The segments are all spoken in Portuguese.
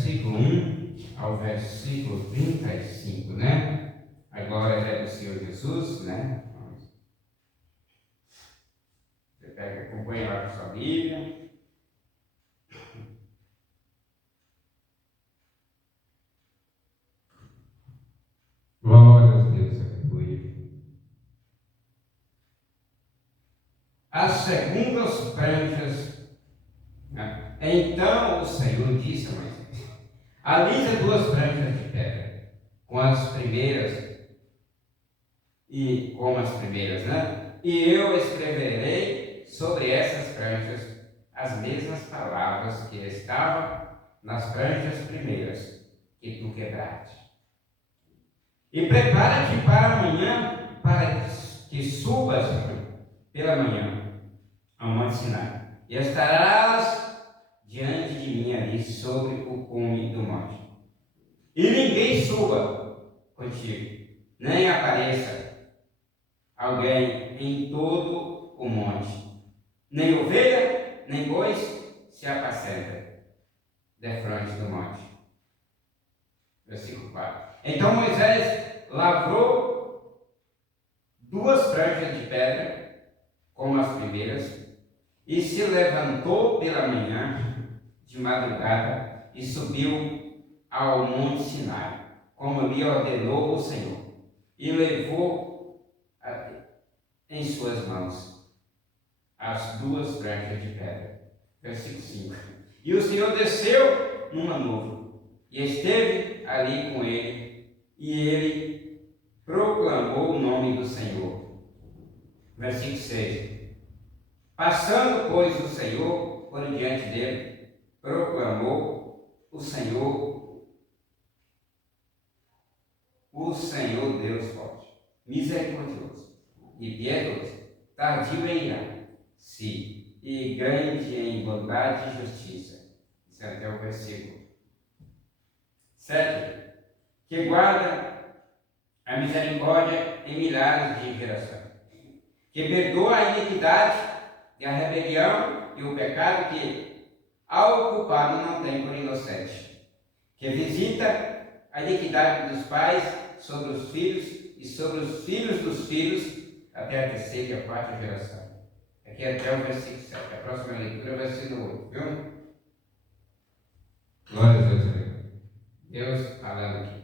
versículo 1 ao versículo 35, né? A glória é do Senhor Jesus, né? Você pega, acompanha lá com sua Bíblia. Glória a Deus, aleluia. As segundas pranchas. Né? Então o Senhor disse a Moisés: alisa 2 pranchas de pedra, com as primeiras, né? E eu escreverei sobre essas pranchas as mesmas palavras que estavam nas pranchas primeiras que tu quebraste. E prepara-te para amanhã, para que subas pela manhã ao Monte Sinai, e estarás diante de mim ali sobre o cume do monte. E ninguém suba contigo, nem apareça alguém em todo o monte, nem ovelha, nem bois se apacenta defronte do monte. Versículo 4. Então Moisés lavrou 2 pranchas de pedra, como as primeiras, e se levantou pela manhã, de madrugada, e subiu ao Monte Sinai, como lhe ordenou o Senhor, e levou em suas mãos as 2 pranchas de pedra. Versículo 5. E o Senhor desceu numa nuvem, e esteve ali com ele, e ele proclamou o nome do Senhor. Versículo 6. Passando, pois, o Senhor por diante dele, proclamou o Senhor Deus forte, misericordioso e piedoso, tardio em irar, sim, e grande em bondade e justiça. Isso é até o versículo 7. Que guarda a misericórdia em milhares de gerações, que perdoa a iniquidade e a rebelião e o pecado que ao culpado não tem por inocente, que visita a iniquidade dos pais sobre os filhos e sobre os filhos dos filhos até a 3ª e a 4ª geração. Aqui até o versículo 7. A próxima leitura vai ser no 8, viu? Glória a Deus, amigo. Deus falando aqui.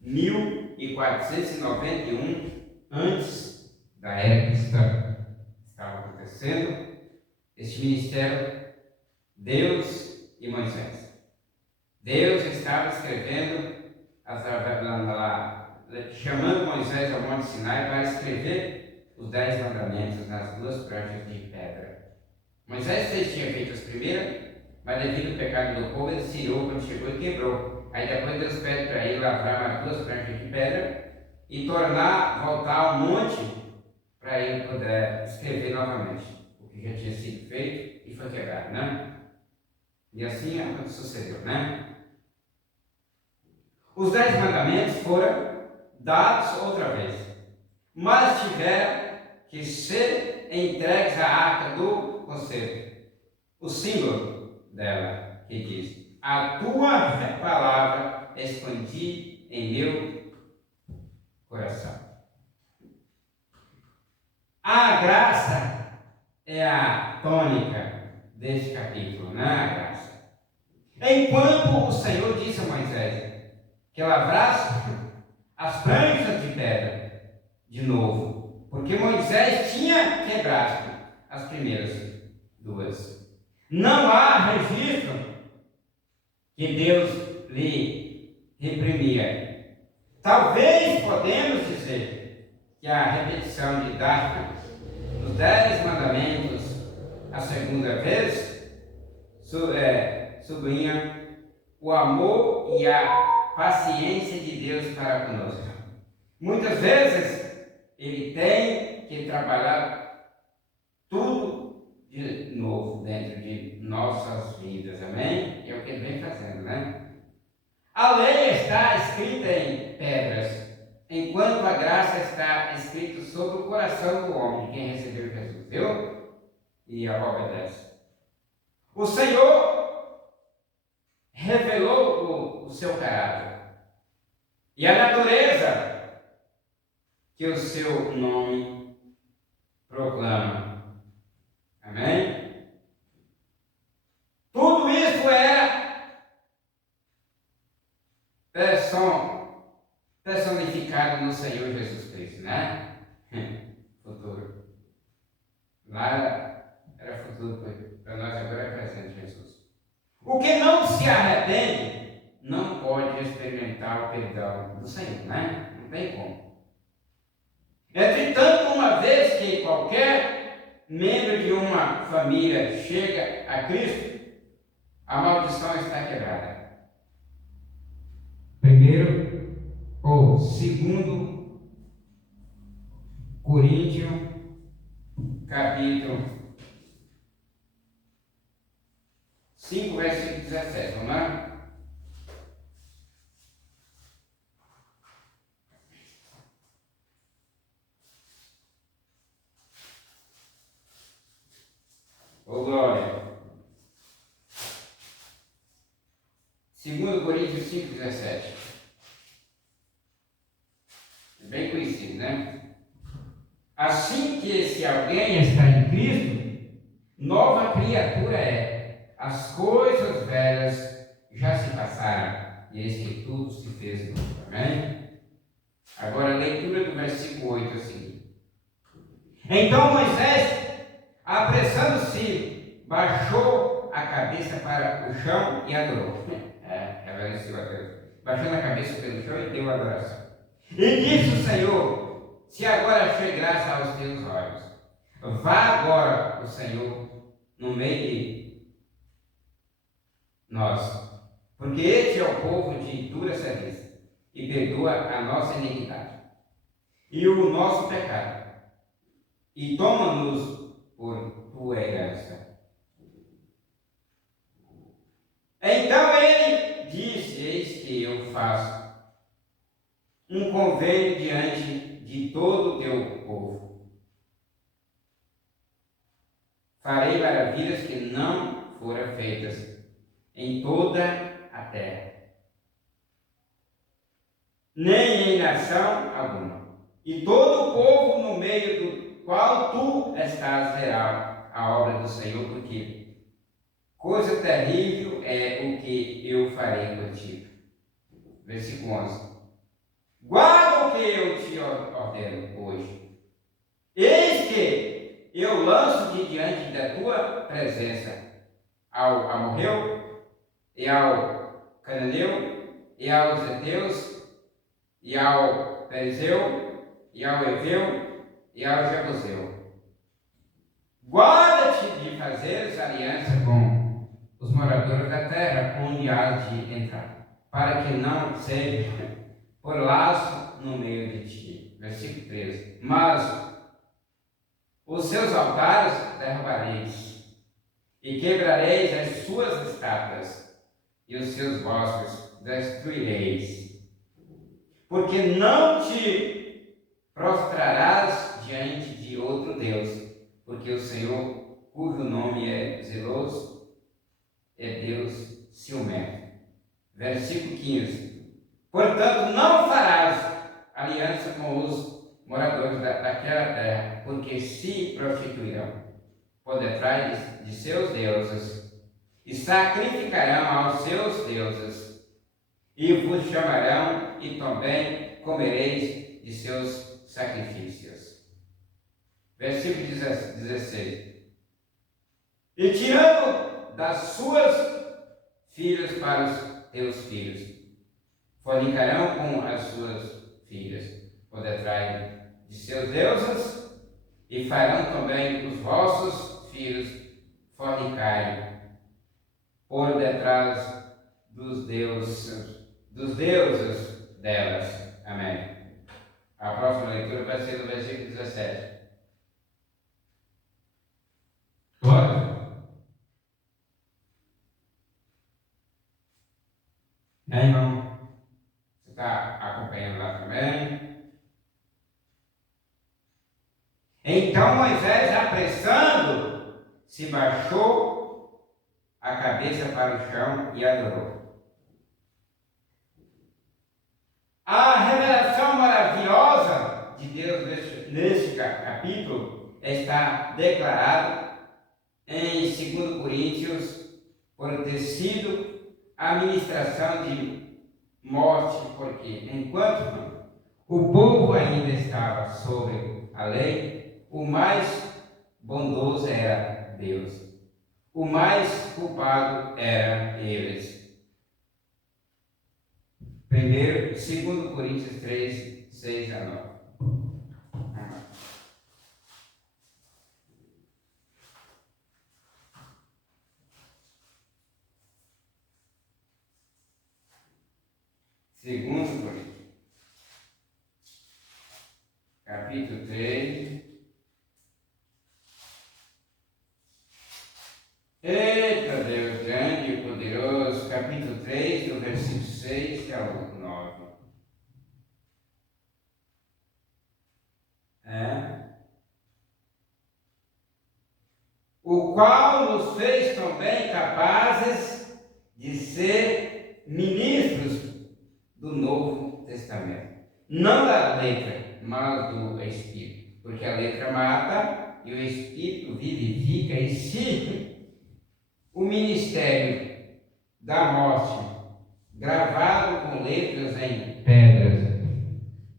1491 antes da era cristã estava acontecendo este ministério, Deus e Moisés. Deus estava escrevendo, chamando Moisés ao Monte Sinai para escrever os 10 mandamentos nas 2 pranchas de pedra. Moisés tinha feito as primeiras, mas devido ao pecado do povo, ele se irou quando chegou e quebrou. Aí depois Deus pede para ele lavrar mais 2 pranchas de pedra e voltar ao monte para ele poder escrever novamente o que já tinha sido feito e foi quebrado, né? E assim é o que sucedeu, né? Os 10 mandamentos foram dados outra vez, mas tiveram que ser entregues à arca do concerto, o símbolo dela, que diz: a tua palavra escondi em meu coração. A graça é a tônica deste capítulo, né? A graça. Enquanto o Senhor disse a Moisés que lavrasse as pranchas de pedra de novo, porque Moisés tinha quebrado as primeiras 2. Não há registro que Deus lhe reprimia. Talvez podemos dizer que a repetição didática dos 10 mandamentos a segunda vez sublinha o amor e a paciência de Deus para conosco. Muitas vezes ele tem que trabalhar tudo de novo dentro de nossas vidas, amém? É o que ele vem fazendo, né? A lei está escrita em pedras, enquanto a graça está escrita sobre o coração do homem, de quem recebeu Jesus, viu? E obedece. O Senhor revelou o seu caráter e a natureza que o seu nome proclama. Amém? Tudo isso era personificado no Senhor Jesus Cristo, né? Futuro. Lá era futuro, para nós agora é presente Jesus. O que não se arrepende não pode experimentar o perdão do Senhor, né? Não tem como. Entretanto, uma vez que qualquer membro de uma família chega a Cristo, a maldição está quebrada. Primeiro ou segundo Coríntios, capítulo 5, versículo 17. Vamos lá? Ô glória. 2 Coríntios 5, 17. É bem conhecido, né? Assim que se alguém está em Cristo, nova criatura é. As coisas velhas já se passaram, e eis que tudo se fez novo. Amém? Agora a leitura do versículo 8 assim. Então Moisés, apressando-se, baixou a cabeça para o chão e adorou. Reverenciou a Deus. Baixando a cabeça pelo chão e deu adoração. E disse o Senhor: se agora achei graça aos teus olhos, vá agora o Senhor no meio de nós, porque este é o povo de dura serviço, e perdoa a nossa iniquidade e o nosso pecado, e toma-nos por tua herança. Então ele disse: eis que eu faço um convênio diante de todo o teu povo. Farei maravilhas que não foram feitas em toda a terra, nem em nação alguma. E todo o povo no meio do qual tu estás verá a obra do Senhor, porque coisa terrível é o que eu farei contigo. Versículo 11. Guarda o que eu te ordeno hoje. Eis que eu lanço-te diante da tua presença ao amorreu, e ao cananeu, e aos heteus, e ao perizeu, e ao heveu, e ao jebuseu. Guarda-te de fazeres aliança com os moradores da terra, onde has de entrar, para que não seja por laço no meio de ti. Versículo 13. Mas os seus altares derrubareis, e quebrareis as suas estátuas, e os seus bosques destruireis, porque não te prostrarás diante de outro Deus, porque o Senhor, cujo nome é zeloso, é Deus ciumento. Versículo 15. Portanto, não farás aliança com os moradores daquela terra, porque se prostituirão por detrás de seus deuses, e sacrificarão aos seus deuses, e vos chamarão, e também comereis de seus sacrifícios. Versículo 16. E tirando das suas filhas para os teus filhos, fornicarão com as suas filhas por detrás de seus deuses, e farão também os vossos filhos fornicarem por detrás dos deuses delas. Amém. A próxima leitura vai ser do versículo 17. Glória. Irmão? Você está acompanhando lá também? Então Moisés, apressando, se baixou cabeça para o chão e adorou. A revelação maravilhosa de Deus neste capítulo está declarada em 2 Coríntios por ter sido a ministração de morte, porque enquanto o povo ainda estava sob a lei, o mais bondoso era Deus, o mais culpado era eles. Primeiro, 2 Coríntios 3, 6 a 9. Segundo Coríntios, capítulo 3. Eita Deus grande e poderoso, capítulo 3, do versículo 6 ao 9. O qual nos fez também capazes de ser ministros do Novo Testamento. Não da letra, mas do Espírito. Porque a letra mata e o Espírito vivifica. E se o ministério da morte, gravado com letras em pedras,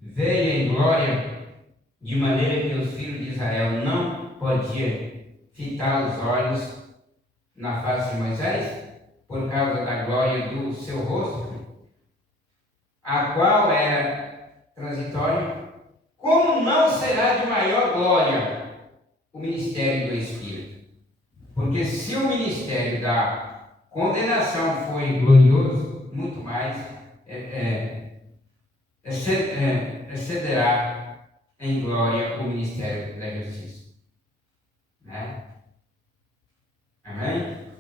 veio em glória, de maneira que os filhos de Israel não podiam fitar os olhos na face de Moisés, por causa da glória do seu rosto, a qual era transitória, como não será de maior glória o ministério do Espírito? Porque se o ministério da condenação foi glorioso, muito mais excederá em glória o ministério da justiça. Né? Amém?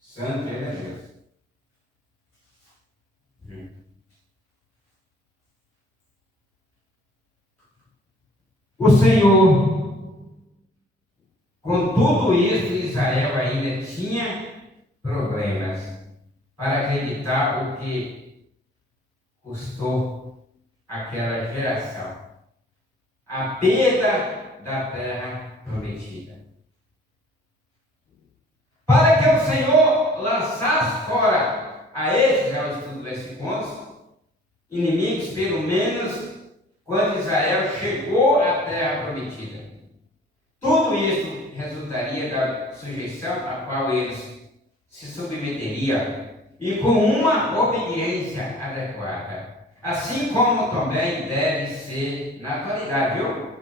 Santo é Deus. O Senhor, com tudo isso, Israel ainda tinha problemas para acreditar o que custou aquela geração. A perda da terra prometida. Para que o Senhor lançasse fora a estes, ao estudo do versículo 11, inimigos, pelo menos quando Israel chegou à terra prometida. Tudo isso resultaria da sujeição a qual eles se submeteriam e com uma obediência adequada, assim como também deve ser na atualidade, viu?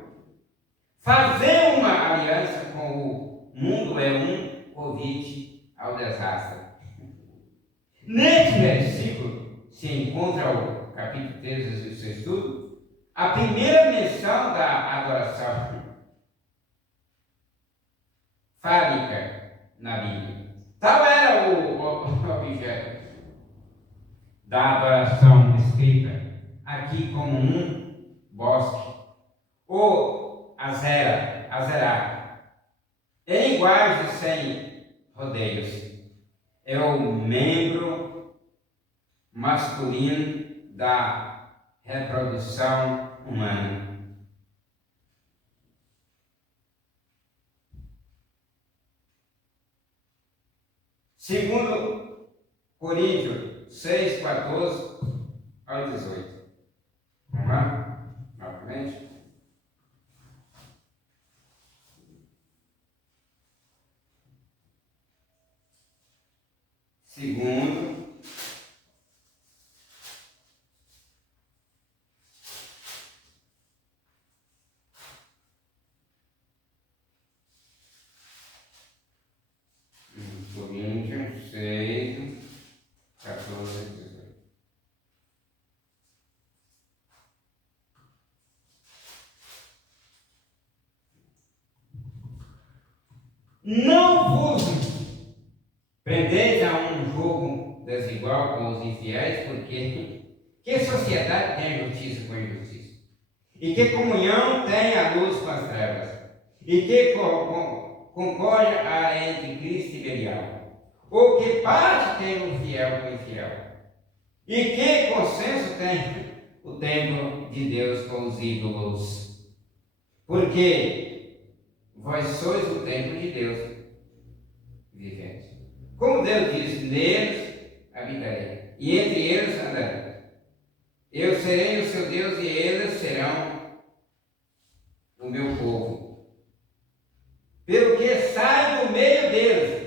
Fazer uma aliança com o mundo é um convite ao desastre. Neste versículo se encontra o capítulo 13 do seu estudo, a primeira menção da adoração fálica na Bíblia. Tal era o objeto da adoração descrita aqui como um bosque, ou azerá, em linguagem sem rodeios. É o membro masculino da reprodução humana. Segundo Coríntios 6, 14 ao 18. Vamos lá? Novamente. Segundo Coríntios 6, 14 e 18. Não vos prendeis a um jogo desigual com os infiéis, porque que sociedade tem justiça com injustiça? E que comunhão tem a luz com as trevas? E que concórdia há entre Cristo e Belial? Ou que parte tem o fiel com o infiel? E que consenso tem o templo de Deus com os ídolos? Porque vós sois o templo de Deus vivente. Como Deus disse, neles habitarei, e entre eles andarei. Eu serei o seu Deus e eles serão o meu povo. Pelo que sai do meio deles,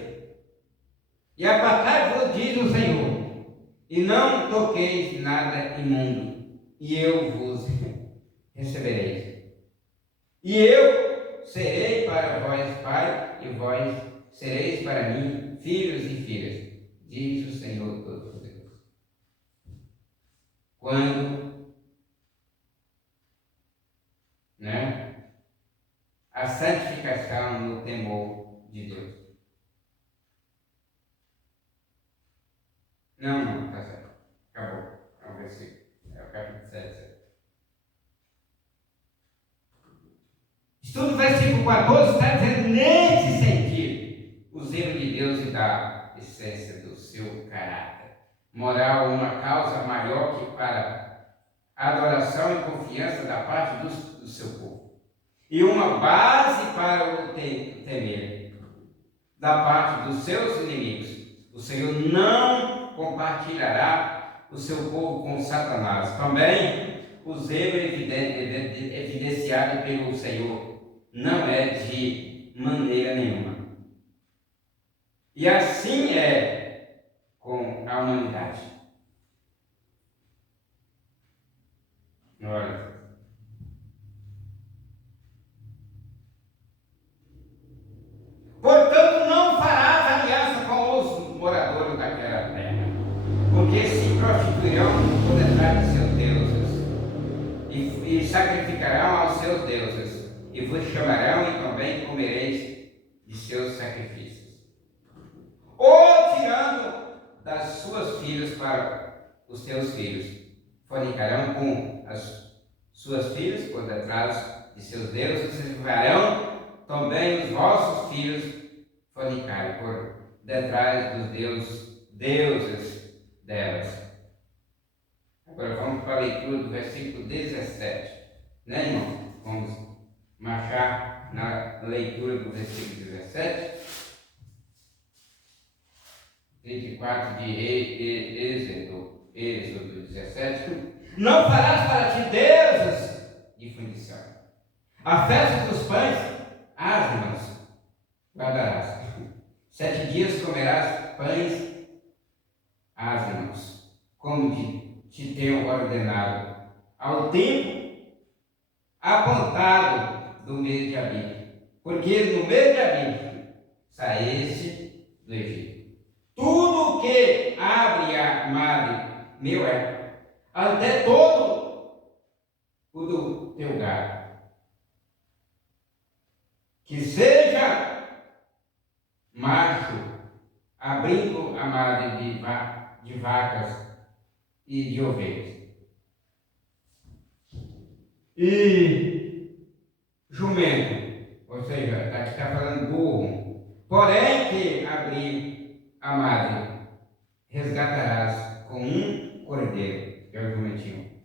e apartai-vos, diz o Senhor, e não toqueis nada imundo, e eu vos recebereis. E eu serei para vós pai, e vós sereis para mim filhos e filhas, diz o Senhor Todo-Poderoso. Quando, a santificação no temor de Deus. Não, tá certo. Acabou. É o versículo. É o capítulo 7. Estudo versículo 14 está dizendo, nesse sentido, o zelo de Deus e da essência do seu caráter moral, uma causa maior que para a adoração e confiança da parte do seu povo, e uma base para o temer da parte dos seus inimigos. O Senhor não compartilhará o seu povo com Satanás. Também o zelo evidenciado pelo Senhor não é de maneira nenhuma. E assim é com a humanidade. Olha. Portanto, não farás aliança com os moradores daquela terra, porque se prostituirão por detrás de seus deuses, e sacrificarão aos seus deuses, e vos chamarão, e também comereis de seus sacrifícios. Ou tirando das suas filhas para os teus filhos, fornicarão com as suas filhas por detrás de seus deuses, e farão também os vossos filhos fornicarem por detrás dos deuses delas. Agora vamos para a leitura do versículo 17, né, irmão? Vamos marchar na leitura do versículo 17. 34 de Êxodo 17. Não farás para ti deuses de fundição. A festa dos pães asmos guardarás. 7 dias comerás pães asmos, como te tenho ordenado, ao tempo apontado do mês de Abibe, porque no mês de Abibe saíste do Egito. Tudo que abre a madre meu é, até todo o do teu gado, que seja macho, abrindo a madre de vacas e de ovelhas, e jumento, ou seja, aqui está falando burro, porém que abrir a madre, resgatarás com um cordeiro, que é o jumentinho.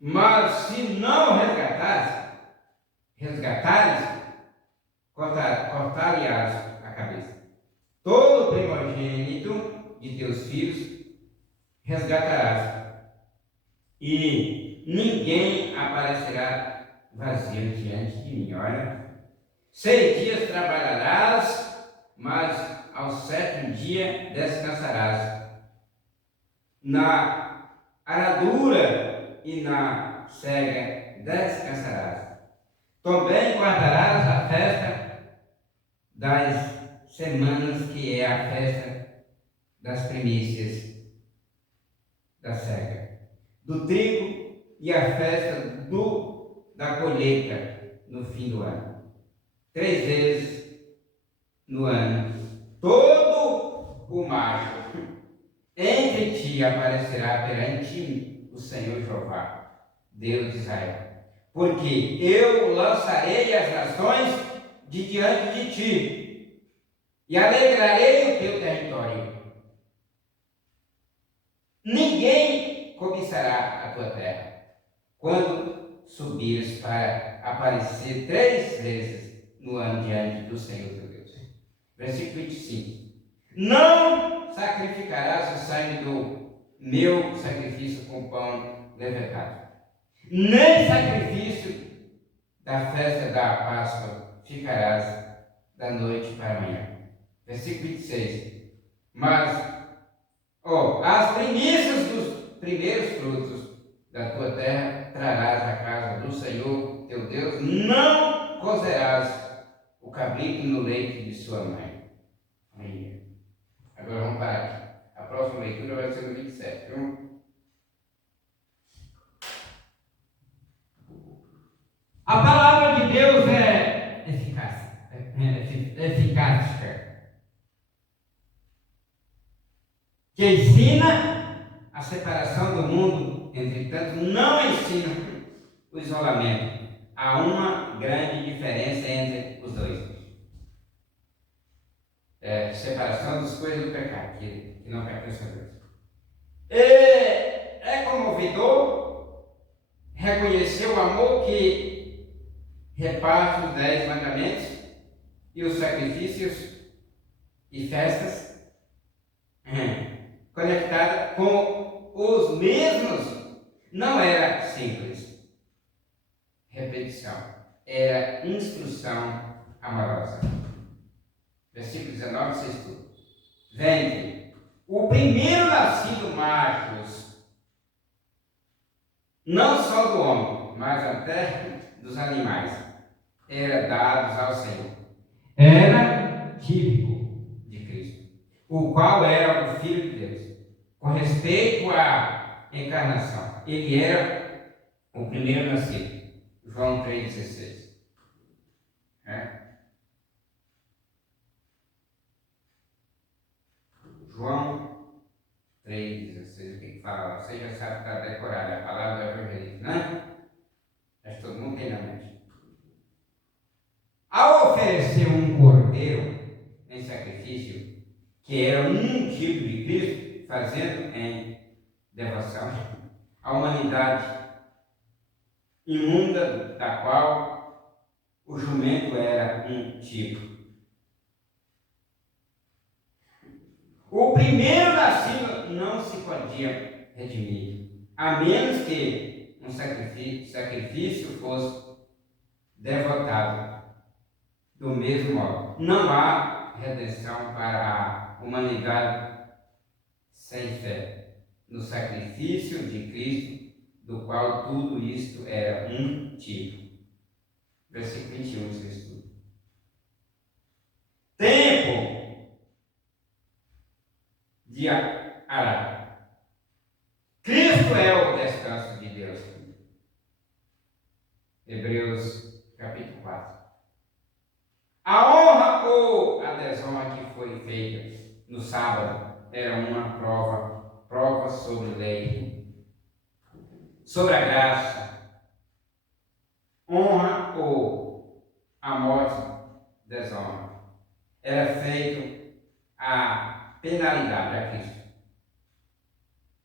Mas se não resgatares, cortar-lhe-ás a cabeça. Todo primogênito de teus filhos resgatarás, e ninguém aparecerá vazio diante de mim. Olha, 6 dias trabalharás, mas ao 7º dia descansarás. Na aradura e na cega descansarás. Também guardarás a festa das semanas, que é a festa das primícias da cega, do trigo, e a festa da colheita no fim do ano. 3 vezes no ano, todo o macho entre ti aparecerá perante o Senhor Jeová, Deus de Israel. porque eu lançarei as nações de diante de ti, e alegrarei o teu território. Ninguém cobiçará a tua terra, quando subires para aparecer 3 vezes no ano diante do Senhor teu Deus. Versículo 25. Não sacrificarás o sangue do meu sacrifício com pão levedado, nem sacrifício da festa da Páscoa ficarás da noite para amanhã. Versículo 26. Mas, as primícias dos primeiros frutos da tua terra trarás à casa do Senhor teu Deus, não cozerás o cabrito no leite de sua mãe. Aí. Agora vamos parar aqui. A próxima leitura vai ser no 27, viu? A palavra de Deus é eficácia, que ensina a separação do mundo, entretanto, não ensina o isolamento. Há uma grande diferença entre os dois. Separação das coisas do pecado, que não pertence a Deus. É comovedor reconhecer o amor que reparte os 10 mandamentos e os sacrifícios e festas conectada com os mesmos. Não era simples repetição, era instrução amorosa. Versículo 19, 6 tudo. Vende o primeiro nascido machos, não só do homem, mas até dos animais, era dados ao Senhor. Era típico de Cristo, o qual era o Filho de Deus. Com respeito à encarnação, ele era o primeiro nascido. João 3,16. João 3,16. O que fala lá? Você já sabe que está decorado. A palavra é evangelista, né? Acho que todo mundo tem na mente. Ao oferecer um cordeiro em sacrifício, que era um tipo de Cristo, fazendo em devoção à humanidade imunda, da qual o jumento era um tipo. O primeiro nascido não se podia redimir, a menos que um sacrifício fosse devotado do mesmo modo. Não há redenção para a humanidade sem fé no sacrifício de Cristo, do qual tudo isto era um tipo. Versículo 21, você estuda. Tempo de arar. Cristo é o descanso de Deus. Hebreus capítulo 4. A honra ou a desonra que foi feita no sábado era uma prova sobre lei, sobre a graça. Honra ou a morte, desonra. Era feito a penalidade a Cristo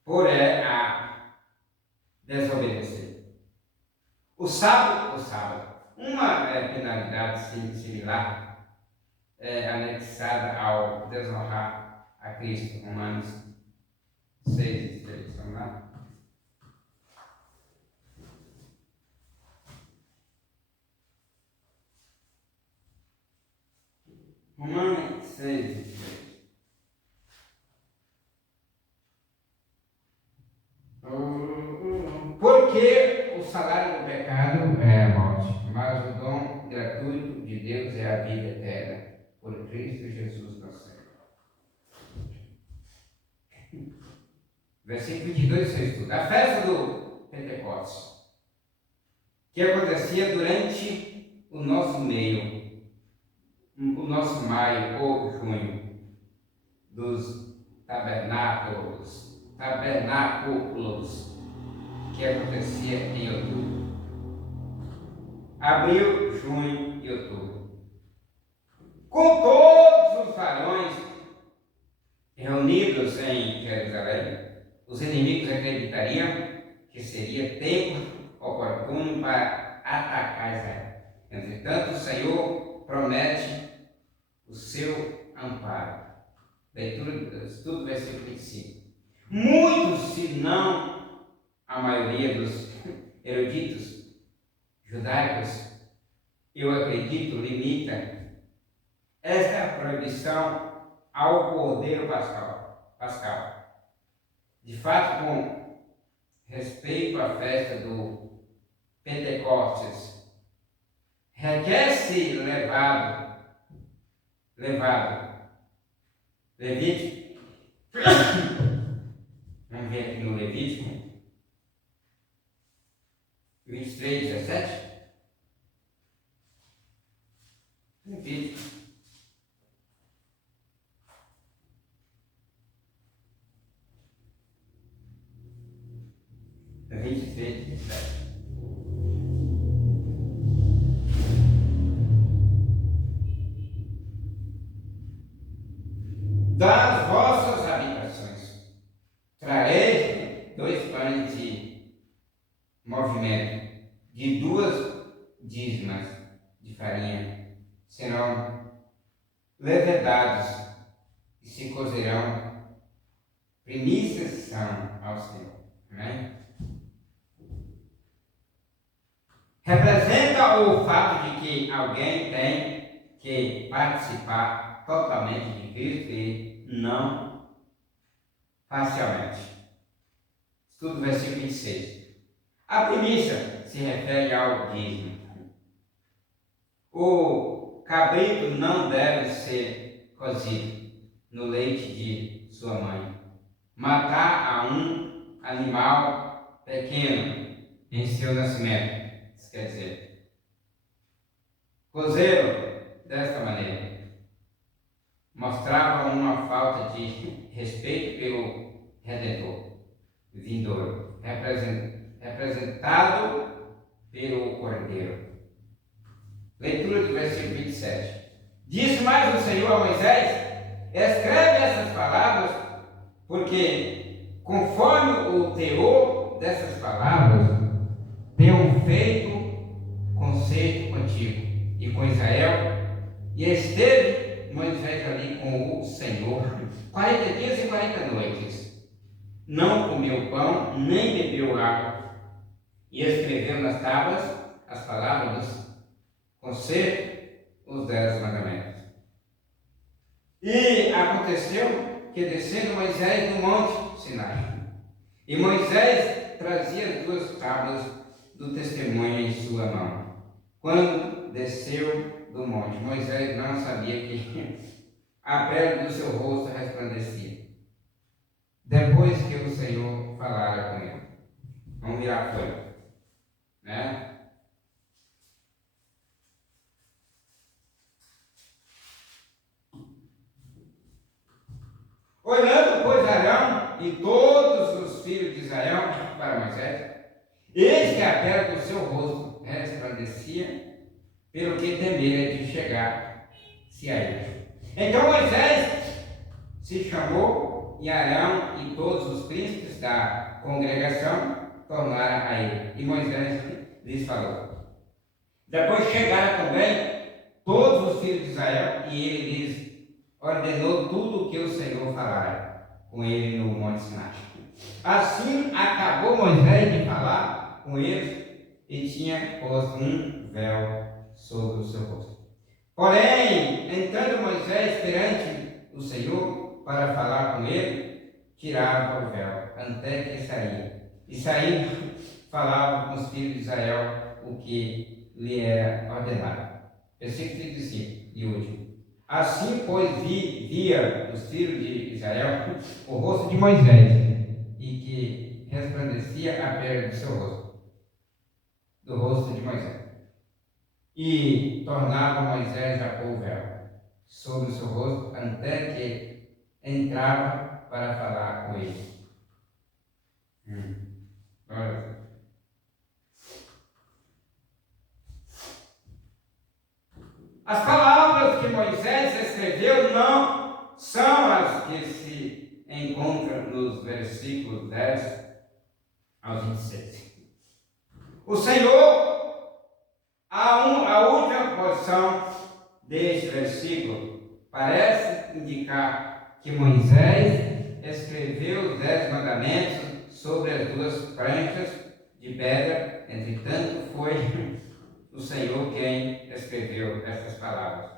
por a desobedecer. O sábado, uma penalidade similar anexada ao desonrar a Cristo. Romanos 6, 3, vamos lá. Romanos 6, 3. Porque o salário do pecado é a morte, mas o dom gratuito de Deus é a vida eterna, por Cristo Jesus nosso Senhor. Versículo 22, você estuda. A festa do Pentecostes, que acontecia durante o nosso meio, o nosso maio ou junho, dos tabernáculos, que acontecia em outubro. abril, junho e outubro. Com todos os varões reunidos em Jerusalém, os inimigos acreditariam que seria tempo oportuno para atacar Israel. Entretanto, o Senhor promete o seu amparo. Leitura, estudo versículo 25. Muitos, se não a maioria dos eruditos judaicos, eu acredito, limita esta proibição ao Cordeiro Pascal. De fato, com respeito à festa do Pentecostes, requer-se levado, Levítico, vamos ver aqui no Levítico, 23, 17, Levítico, das vossas habitações trarei 2 pães de movimento, de 2 dízimos de farinha, serão levedados e se cozerão, primícias são ao Senhor. Amém? Representa o fato de que alguém tem que participar totalmente de Cristo e não parcialmente. Estudo versículo 26. A primícia se refere ao dízimo. O cabrito não deve ser cozido no leite de sua mãe. Matar a um animal pequeno em seu nascimento. Isso quer dizer, cozê-lo desta maneira mostrava uma falta de respeito pelo Redentor vindouro, representado pelo Cordeiro. Leitura do versículo 27. Disse mais o Senhor a Moisés: escreve essas palavras, porque conforme o teor dessas palavras, tenho feito concerto contigo e com Israel. E esteve Moisés ali com o Senhor 40 dias e 40 noites. Não comeu pão, nem bebeu água. E escreveu nas tábuas as palavras dos concerto, os 10 mandamentos. E aconteceu que descendo Moisés do monte Sinai, e Moisés trazia as 2 tábuas do testemunho em sua mão. Quando desceu do monte, Moisés não sabia que a pele do seu rosto resplandecia, depois que o Senhor falara com ele. Vamos virar a folha, né? Olhando, pois, Arão e todos os filhos de Israel para Moisés, eis que a pele do seu rosto resplandecia, pelo que temera de chegar-se a ele. Então Moisés se chamou, e Arão e todos os príncipes da congregação tornaram a ele. E Moisés lhes falou. Depois chegaram também todos os filhos de Israel, e ele lhes ordenou tudo o que o Senhor falara com ele no Monte Sinai. Assim acabou Moisés de falar com eles e tinha posto um véu sobre o seu rosto. Porém, entrando Moisés perante o Senhor para falar com ele, tirava o véu até que saía. E saindo, falava com os filhos de Israel o que lhe era ordenado. Versículo 35 e último. Assim, pois, via os filhos de Israel o rosto de Moisés, e que resplandecia a pele do seu rosto, do rosto de Moisés. E tornava Moisés a pôr o véu sobre o seu rosto, até que entrava para falar com ele. As palavras que Moisés escreveu não são as que se encontram nos versículos 10 ao 26. O Senhor, a última porção deste versículo, parece indicar que Moisés escreveu os 10 mandamentos sobre as duas pranchas de pedra, entretanto foi o Senhor quem escreveu estas palavras.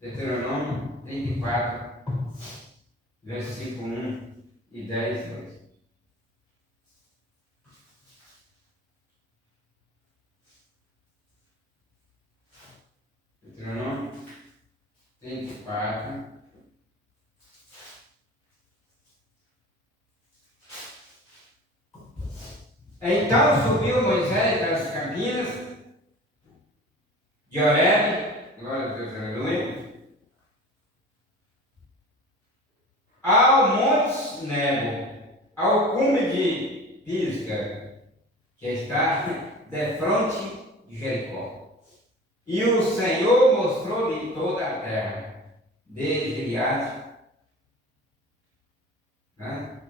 Deuteronômio 34, versículo 1 e 10, 2. Deuteronômio 34. Então subiu Moisés das campinas de Horebe, glória a Deus, aleluia, ao monte Nebo, ao cume de Pisga, que está defronte de Jericó. E o Senhor mostrou-lhe toda a terra, desde Gileade, né?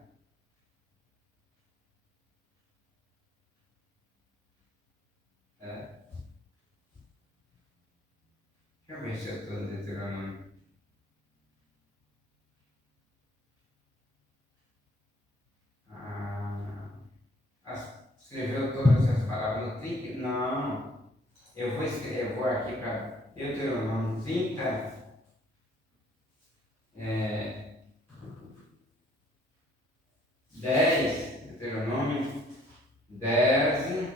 Deixa eu ver se eu estou no Deuteronômio. Escreveu todas essas palavras no 30? Não. Eu vou aqui para Deuteronômio 30. 10, Deuteronômio 10,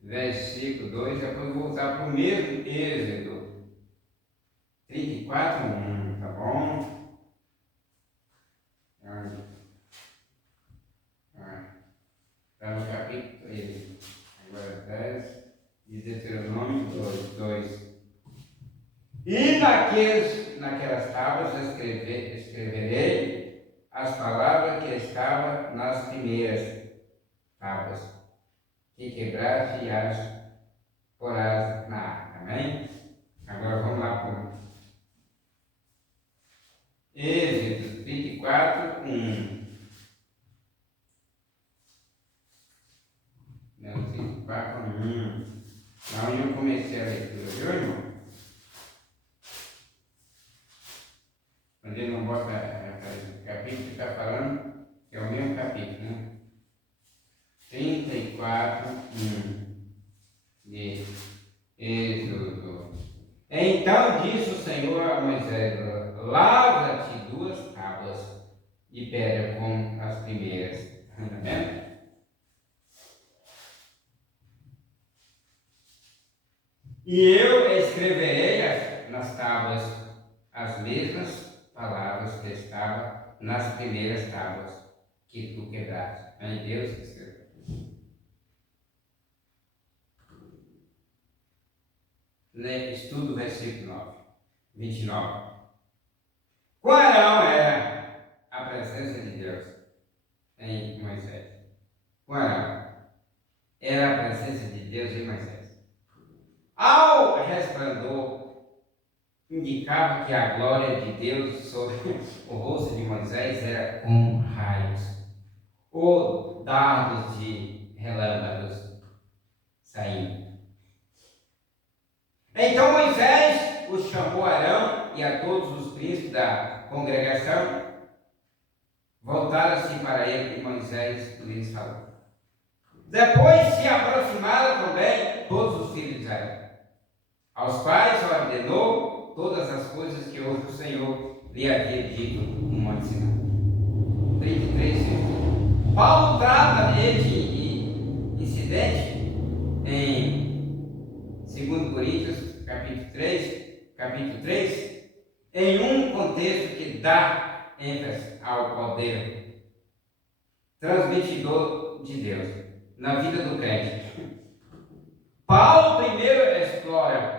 versículo 2, depois vou voltar para o mesmo Êxodo 34, 1, tá bom? Está no capítulo 13, agora 10, de Deuteronômio 2. E naquelas tábuas escreverei as palavras que estavam nas primeiras tábuas, que quebraste e as porás na arca. Amém? Agora vamos lá para o Êxodo 34, 1. Não, 34, 1. Lá onde eu comecei a leitura, viu, irmão? Quando ele não bota o capítulo, está falando que é o mesmo capítulo, né? 34, 1 de Êxodo. Então disse o Senhor a Moisés: lavra-te 2 tábuas de pedra como as primeiras. Está vendo? E eu escreverei nas tábuas as mesmas palavras que estavam nas primeiras tábuas que tu quebraste. É Deus que escreveu. Estudo o versículo 29. Com Arão era a presença de Deus em Moisés. Com Arão era a presença de Deus em Moisés. Ao resplandor, indicava que a glória de Deus sobre o rosto de Moisés era como raios, ou dardos de relâmpagos saindo. Então Moisés os chamou Arão e a todos os príncipes da congregação. Voltaram-se para ele e Moisés lhes falou. Depois se aproximaram também todos os filhos de Israel, aos quais ordenou todas as coisas que hoje o Senhor lhe havia dito no Monte Sinai. 33, 5. Paulo trata deste incidente em 2 Coríntios, capítulo 3, em um contexto que dá ênfase ao poder transmitidor de Deus na vida do crente. Paulo primeiro explora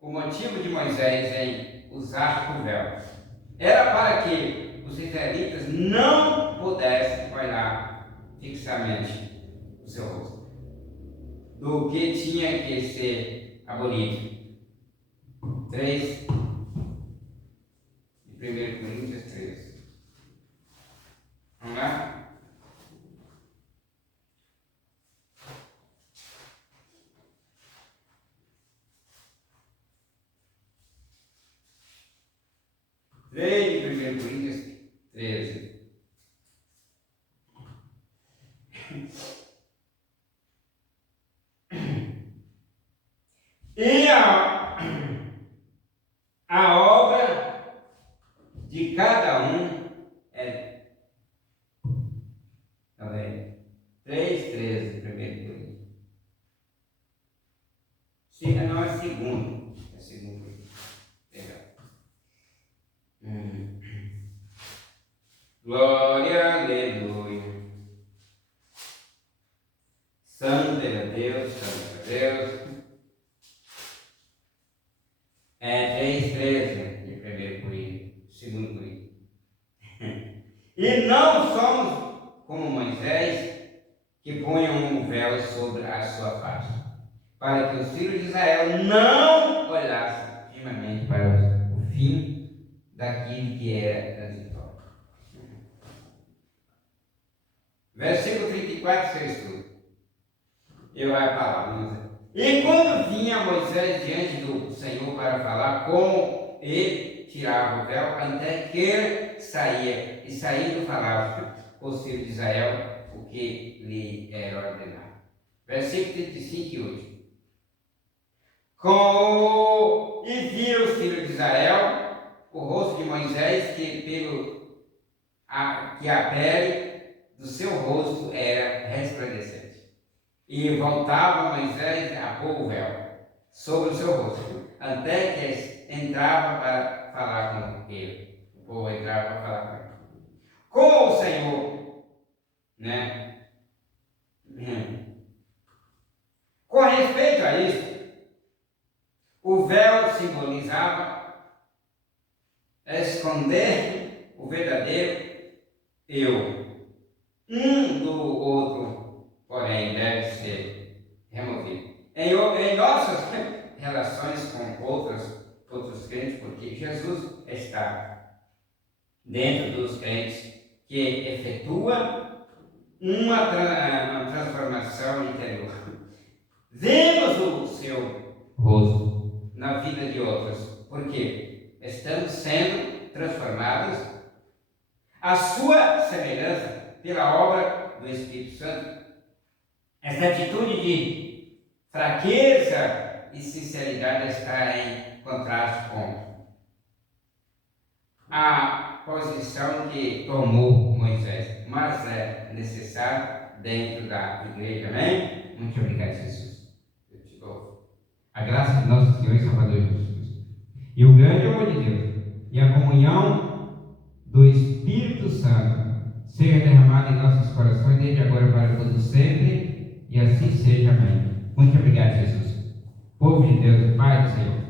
o motivo de Moisés em usar o véu. Era para que os israelitas não pudessem olhar fixamente o seu rosto, do que tinha que ser abolido. 3 de 1 Coríntios 13. Vamos lá? Leia de 1 Coríntios 13. E a obra de cada um é. Tá vendo? 3:13, 1 Coríntios. Não, é segundo. É segundo. Legal. Glória, aleluia. Santo é Deus, santo é Deus. É 3:13 de 1 Coríntios, 2 Coríntios. E não somos como Moisés, que punham um véu sobre a sua face, para que os filhos de Israel não olhassem firmemente para o fim daquilo que era transitório. Versículo 34, 6 tudo. Eu vai falar. E quando vinha Moisés diante do Senhor para falar com ele, tirava o véu, até que ele saía, e saindo falava com os filhos de Israel o que lhe era ordenado. Versículo 35 e 8. E viram os filhos de Israel o rosto de Moisés, que a pele do seu rosto era resplandecente. E voltava Moisés a pôr o véu sobre o seu rosto, até que entrava para falar com ele. O povo entrava para falar com ele. Com o Senhor, né? Com respeito a isso, o véu simbolizava esconder o verdadeiro eu. Um do outro, porém, deve ser removido. Em nossas relações com outros crentes, porque Jesus está dentro dos crentes que efetua uma transformação interior. Vemos o seu rosto na vida de outros, porque estamos sendo transformados à sua semelhança pela obra do Espírito Santo. Essa atitude de fraqueza e sinceridade está em contraste com a posição que tomou Moisés, mas é necessário dentro da igreja, amém? Muito obrigado, Jesus. Eu te louvo. A graça de nosso Senhor e Salvador Jesus Cristo, e o grande amor de Deus, e a comunhão do Espírito Santo seja derramado em nossos corações, desde agora para todo sempre, e assim seja, amém. Muito obrigado, Jesus. Povo de Deus, Pai do Senhor.